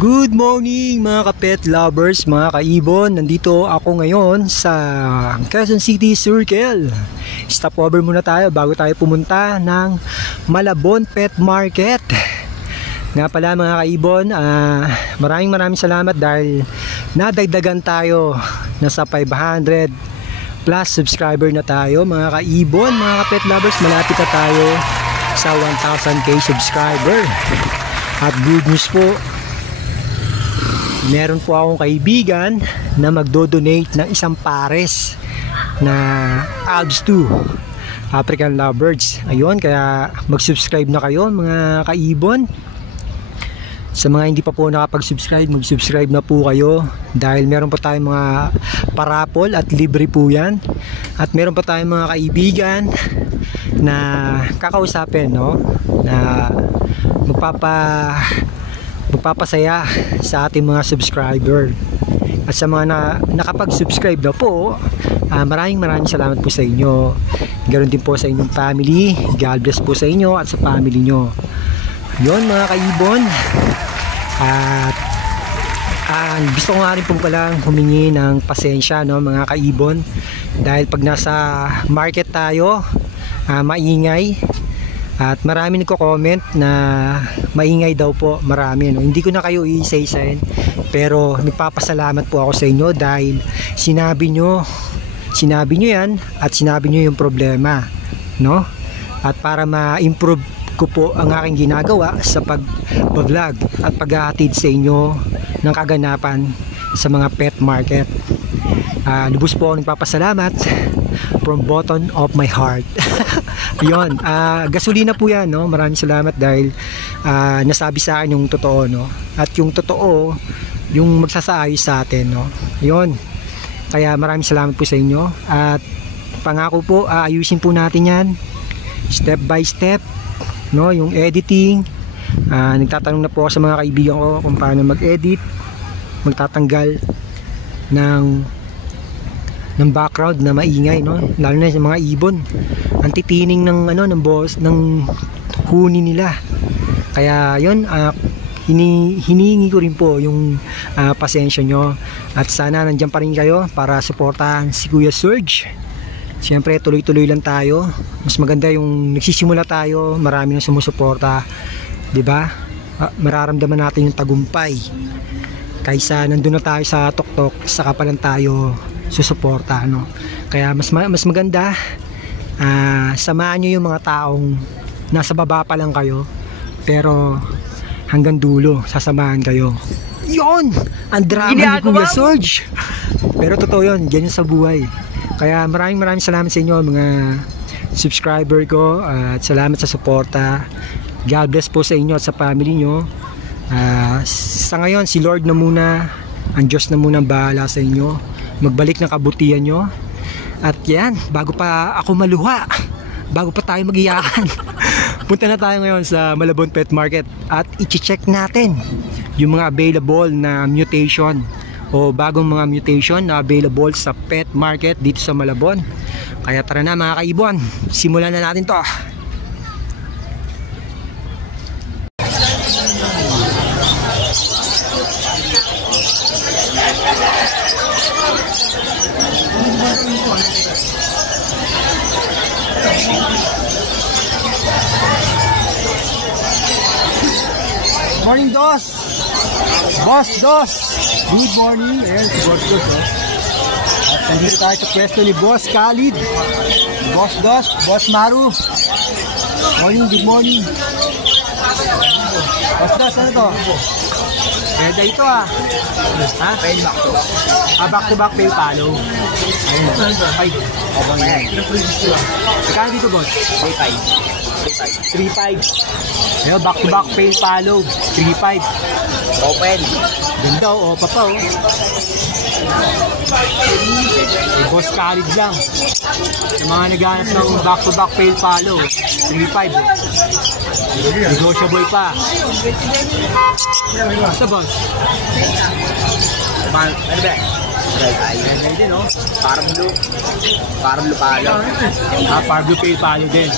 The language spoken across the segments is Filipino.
Good morning mga ka-pet lovers, mga kaibon. Nandito ako ngayon sa Quezon City Circle. Stopover muna tayo bago tayo pumunta ng Malabon Pet Market. Nga pala mga kaibon, maraming salamat dahil nadagdagan tayo. Nasa 500 plus subscriber na tayo mga kaibon. Mga ka-pet lovers, malapit na tayo sa 1,000k subscriber. At good news po, meron po akong kaibigan na magdo-donate ng isang pares na Alps 2 African Lovebirds. Ayun, kaya mag-subscribe na kayo mga kaibon. Sa mga hindi pa po nakapag-subscribe, mag-subscribe na po kayo dahil meron pa tayong mga parapol at libre po yan. At meron pa tayong mga kaibigan na kakausapin, no? Na magpapasaya sa ating mga subscriber. At sa mga nakapag-subscribe na po, maraming salamat po sa inyo. Ganoon din po sa inyong family. God bless po sa inyo at sa family nyo. Yun mga kaibon. At gusto ko nga rin po palang humingi ng pasensya, no, mga kaibon, dahil pag nasa market tayo, maingay. At marami nagko-comment na maingay daw po, marami, no? Hindi ko na kayo i-say-sayin, pero nagpapasalamat po ako sa inyo dahil sinabi nyo yan at sinabi nyo yung problema, no? At para ma-improve ko po ang aking ginagawa sa pag-vlog at paghahatid sa inyo ng kaganapan sa mga pet market. Lubos po ako nagpapasalamat from bottom of my heart. Yun, gasolina po yan, no? Maraming salamat dahil nasabi sa akin yung totoo, no? At yung totoo, yung magsasaayos sa atin, no? Yun, kaya maraming salamat po sa inyo. At pangako po, ayusin po natin yan step by step, no? Yung editing, nagtatanong na po ako sa mga kaibigan ko kung paano mag-edit, magtatanggal ng background na maingay, no? Lalo na sa mga ibon, ang titining ng ng boss ng huni nila. Kaya yun, hinihingi ko rin po yung pasensya nyo at sana nandiyan pa rin kayo para suportahan si Kuya Serge. Siyempre tuloy-tuloy lang tayo. Mas maganda yung nagsisimula tayo, marami nang sumusuporta, 'di ba? Mararamdaman natin yung tagumpay kaysa nandun na tayo sa tuktok saka pa lang tayo susuporta, no? Kaya mas maganda, samahan nyo yung mga taong nasa baba pa lang kayo pero hanggang dulo sasamahan kayo. Yon, ang drama ni Kuya Serge, pero totoo yun, ganyan sa buhay. Kaya maraming salamat sa inyo mga subscriber ko, at salamat sa suporta. God bless po sa inyo at sa family nyo. Sa ngayon si Lord na muna, ang Diyos na muna ang bahala sa inyo. Magbalik ng kabutihan nyo. At yan, bago pa ako maluha, bago pa tayo mag-iyakan, punta na tayo ngayon sa Malabon Pet Market at i-check natin yung mga available na mutation o bagong mga mutation na available sa pet market dito sa Malabon. Kaya tara na mga kaibon, simulan na natin to. Morning, Dos! Boss Dos! Good morning! Ayan, si Boss Dos, oh. At nandito tayo sa pwesto ni Boss Khalid, Boss Dos, Boss Maru. Morning, good morning. Boss Dos, ano to? Pwede ito, ha? Pwede back to back. Back to back pay follow. Ayun, 5. Abang yan. Kaya dito, Boss? 3.5. Ayun, back to back pay follow. 3.5. Open. Ganda, oh. Opa pa, oh. Boss Khalid lang. Sa mga naghanap ng back to back pay follow, 3.5. Negotiable pa. Ito, boss. Ano ba? Ayan din, no? Parang blue palo. Parang blue palo din.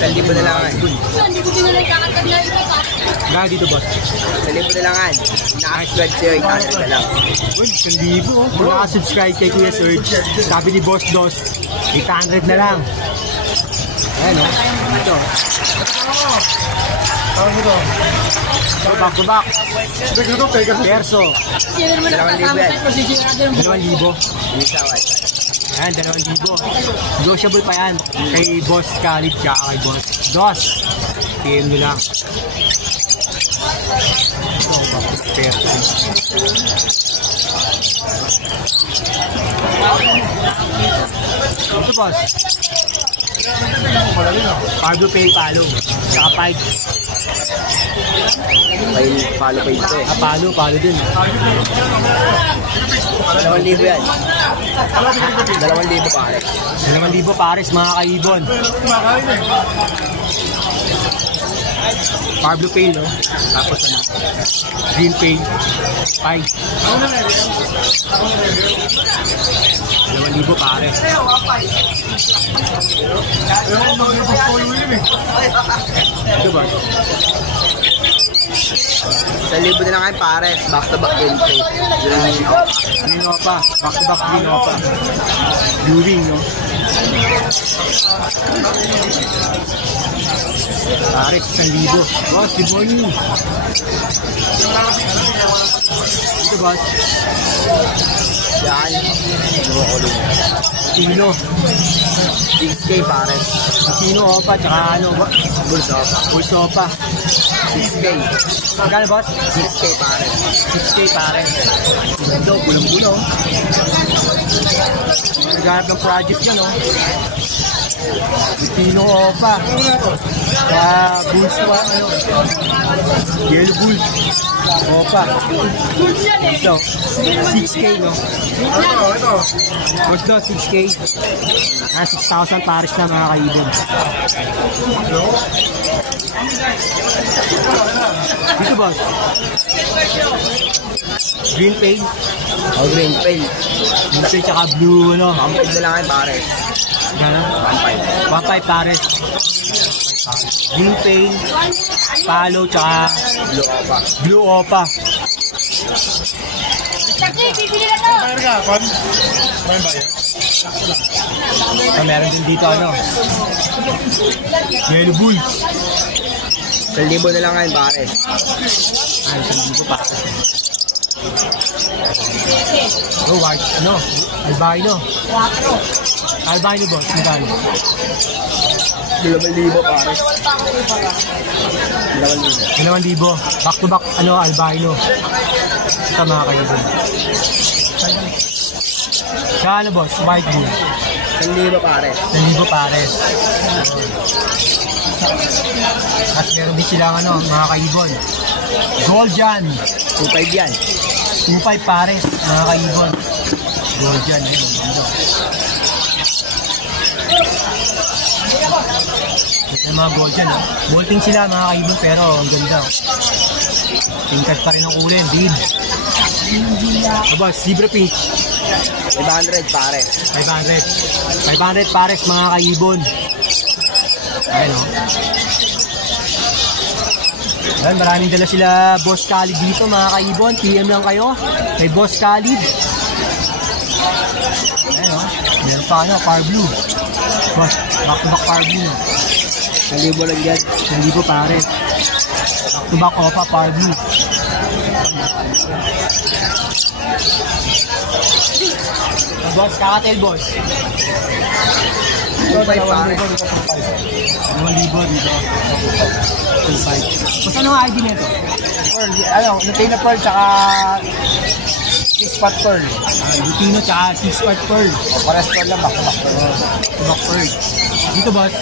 1,000 na lang. 1,000 na lang kakatag na ito pa. Gano'n dito, boss? 1,000 na langan. Naka-subscribe sa'yo, 800 na lang. Uy, 1,000 oh. Kung naka-subscribe kay Kuya Serge, sabi ni Boss Dos, 800 na lang. Ayan o. Ito. So, back to back. Perso. 2,000 yan. 2,000. Isa, wifi. Ayan, 2,000. Negotiable pa yan. Kay Boss Khalid tsaka kay Boss Dos. PM nyo lang. Ito, back to Perso. Ito, boss. Carbo Pale Palo. Saka Pike. Palo pa ito eh. Palo din. 2,000 yan. 2,000 pare. 2,000 pares, mga kaibon. Carbo Pale, no? Tapos ano? Green Pale. Pike. 2,000 pares. Ito ba? 1,000 na lang kayo pares. Back to back gameplay. Ginopa. Back to back Ginopa. Viewing, no? Pares, 1,000. Boss, good morning. Ito, boss. Yan. Tino. 6K pares. Tino, opa, tsaka ano, Bulso. Pulsopa. 6K. Magkano, boss? 6K pares. 6K pare. Ito, pulang-pulo. Naghanap ng project yan, no? Tino, opa. Bulls ko, ano? Yellow Bulls. Opa. Ito. 6K, no? What's that, 6K? 6,000 pares na, mga kaibon. Dito, boss. Green Pale. Oh, green pale. Green Pale tsaka blue, ano? 1,500 na lang kayo pares. Gano'n? 1,500. 1,500 pares. Green Pale, Palo, tsaka Blue Opa. Blue Opa. Meron din dito, ano? Yellow Bulls. 1,000 na lang kayo pares. 1,000 pares. Oh, white, ano? Albino. Albino, boss. Magkano? 2,000 pares. 2,000. 2,000. Back to back, ano, albino. Ito, mga kaibon. Sa ano, boss? White bull. 1,000 pares. 1,000 pares. At meron din silang, ano, mga kaibon. Gold yan. 2,500 yan. 2,500 pares, mga kaibon. Gold yan. Ayun, ganda. Ito yung mga gold yan, ha. Bolting sila, mga kaibon, pero ang ganda. Tingkat pa rin ang kulay, bid. Aba, Zebra Pink. 500 pares. 500. 500 pares, mga kaibon. Ayan, o. Ayan, maraming dala sila Boss Khalid dito, mga kaibon. PM lang kayo kay Boss Khalid. Ayan, o. Meron pa, ano, Par Blue. Boss, back to back Par Blue. 1,000 lang yan. 1,000 pares. Back to back Opa Par Blue. Boss, kakatel, boss. 2,500 pares. 2,000 dito. 2,500. Basta ano ang ID nito? Pearl, ano, Lutino Pearl, tsaka 6-pot Pearl. Lutino tsaka 6-part pearl. Pares Pearl lang, back to back Pearl. Tubak pearl. Dito, boss.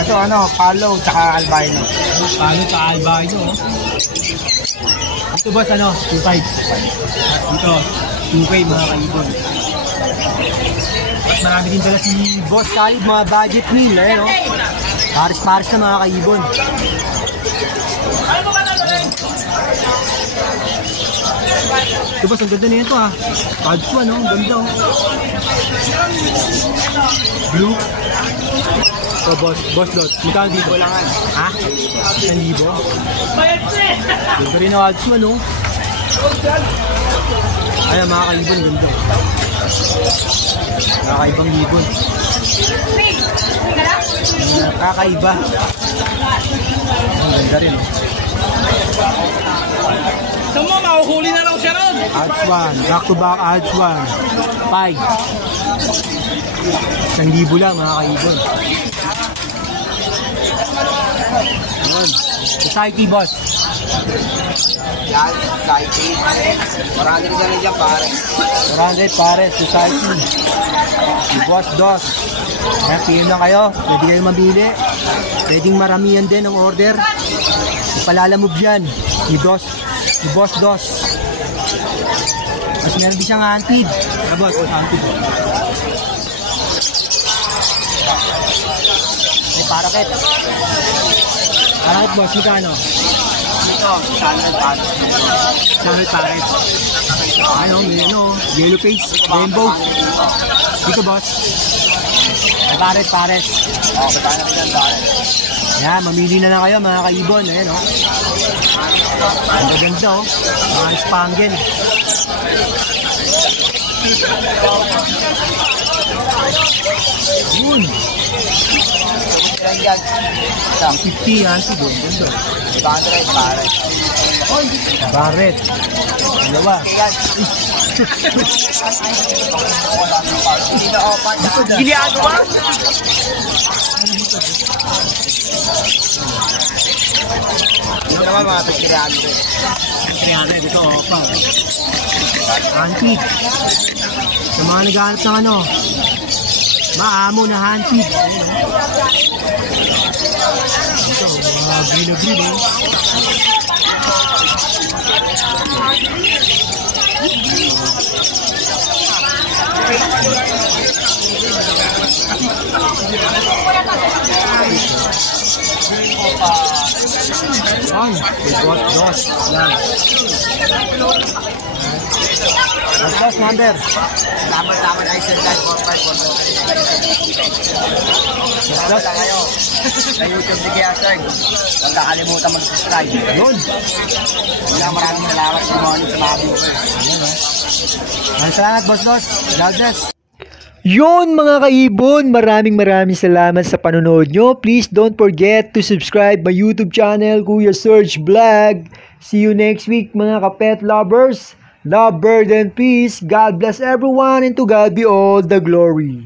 Ito, ano, Palo, tsaka Albino. Paano tsaka albino, oh. Dito, boss, ano? 2,500. Dito, 2K, mga kaibon. At marami din dala si Boss Khalid, mga budget meal, eh, no? Pares-pares na, mga kaibon. Ito boss, ang ganda na ito ah. Odds 1 oh, ganda oh. Blue. So boss dot. Magkano dito? Kulangan. Ha? 1,000? Ganda rin ang odds 1 oh. Ayan mga kaibon, ganda. Kakaibang libon. Kakaiba. Ang ganda rin oh. Tama, mahuhuli na lang siya ron. Odds 1, back to back odds 1. 5. 1,000 lang mga kaibon. Ayan. Society boss. Yan, society. Marami rin kami dyan, pare. 400 pare, society. Si boss dos. Ayan, PM lang kayo. Pwede kayo mabili. Pwedeng maramihan din ang order. Ipalalamove yan. Ni boss dos. Mas meron din siyang hunted. Yeah, boss, hunted. May parakit. Parakit boss, magkano? Dito, sana pare. Parakit parakit. Ano, may ano, yellow face, rainbow. Dito boss. May paret. Oo, patana rin yan, pare. Ayan, mamili na lang kayo mga kaibon. Ayan oh. Ang ganda oh. Mga spangle. Yun. Yan yan. Isang 50 yan si Don. Ganda. battery, pare. Barret. Dalawa. Yan. Hindi na opa dyan. Giliado ba? Ito naman mga pagkiraan ko. Kaya dito oh, pa. Hunted. Sa mga naghahanap ng ano, maamo na hunted. Ito, mga green oh. On, dos lang. Dos number. Tama-tama na isang guys, 4-5. Dos na kayo. Sa YouTube ni Kaya Sir. Huwag kakalimutan mag-subscribe. Yun. Maraming salamat sa mga viewers. Maraming salamat, boss. God bless. Yun mga kaibon, maraming salamat sa panonood nyo. Please don't forget to subscribe my YouTube channel, Kuya Serge Vlog. See you next week mga kapet lovers. Love, bird, and peace. God bless everyone and to God be all the glory.